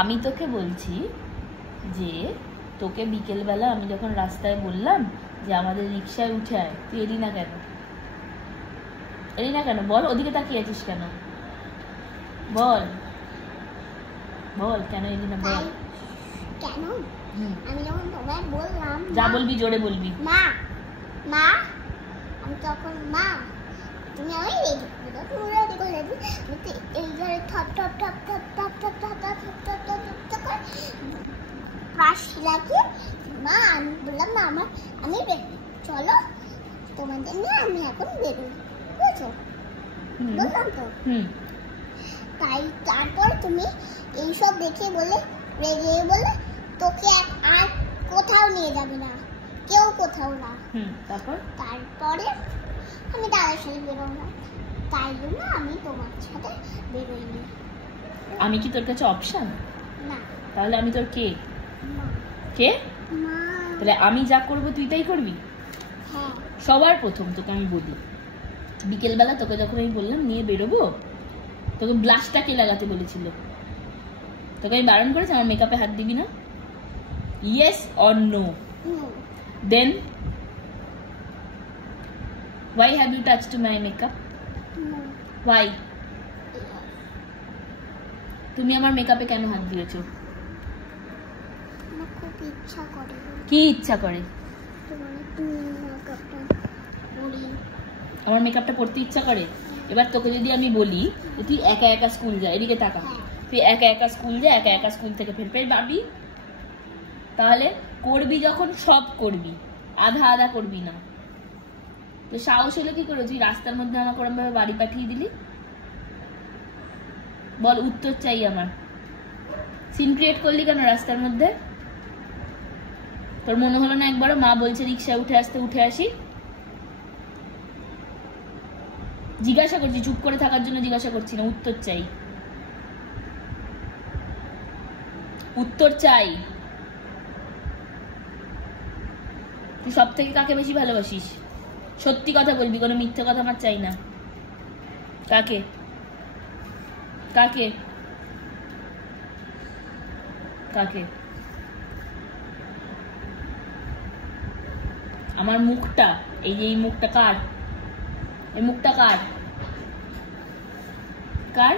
আমি তোকে বলছি যে তোকে বিকেল বেলা আমি যখন রাস্তায় বললাম যে আমাদের রিক্সায় উঠে আয়, তুই এলি না কেন? বল, ওদিকে তাকিয়ে আছিস কেন? বল বল কেন এলি না? বল কেন? আমি যখন তোমায় বললাম, যা বলবি জোরে বলবি, মা মা, আমি তখন মা তুমি আমি রেডি করে এই ঘরে ঠপ ঠপ ঠপ ঠপ ঠপ ঠপ ঠপ ঠপ ঠপ ঠপ ঠপ করে পাশ লাগিয়ে মা আমি বললাম মা আমার আমি চলো তোমাদের নিয়ে আমি এখন বেরোই, বুঝছো? বললাম তো। তাই তারপর তুমি এইসব দেখে বলে রেগে বলে তোকে আর কোথাও নিয়ে যাবে না, কেউ কোথাও না। তারপরে আমি দাদার সাথে বেরোবো, তাই জন্য আমি তোমার সাথে বেরোইনি। আমি কি তোর কাছে অপশন? না। তাহলে আমি তোর কে? কে? তাহলে আমি যা করবো তুই তাই করবি? হ্যাঁ। সবার প্রথম তোকে আমি বলি, বিকেলবেলা তোকে যখন আমি বললাম নিয়ে বেরোবো, তোকে ব্লাশটা কে লাগাতে বলেছিল? তোকে আমি বারণ করেছি আমার মেকআপে হাত দিবি না? Yes or no? Then why have you touched my makeup? why? তুমি আমার মেকআপে কেন হাত দিয়েছো? আমার খুব ইচ্ছা করে। কি ইচ্ছা করে? আমার মেকআপটা পড়তে ইচ্ছা করে। এবার তোকে যদি আমি বলি তুই একা একা স্কুল যা, এদিকে তাকা, তুই একা একা স্কুল যা, একা একা স্কুল থেকে ফের পাবি, তাহলে করবি যখন সব করবি, আধা আধা করবি না। তো সাহস হলো কি করে তুই রাস্তার মধ্যে আমাকে ওরম ভাবে বাড়ি পাঠিয়ে দিলি? বল, উত্তর চাই আমার। সিন ক্রিয়েট করলি কেন রাস্তার মধ্যে? তোর মনে হলো না একবারও মা বলছে রিক্সায় উঠে আসতে, উঠে আসি? জিজ্ঞাসা করছি, চুপ করে থাকার জন্য জিজ্ঞাসা করছি না, উত্তর চাই, উত্তর চাই। তুই সব থেকে কাকে বেশি ভালোবাসিস? সত্যি কথা বলবি, কোনো মিথ্যে কথা আমার চাই না। কাকে? কাকে? কাকে? আমার মুখটা, এই যে এই মুখটা কার? এই মুখটা কার? কার?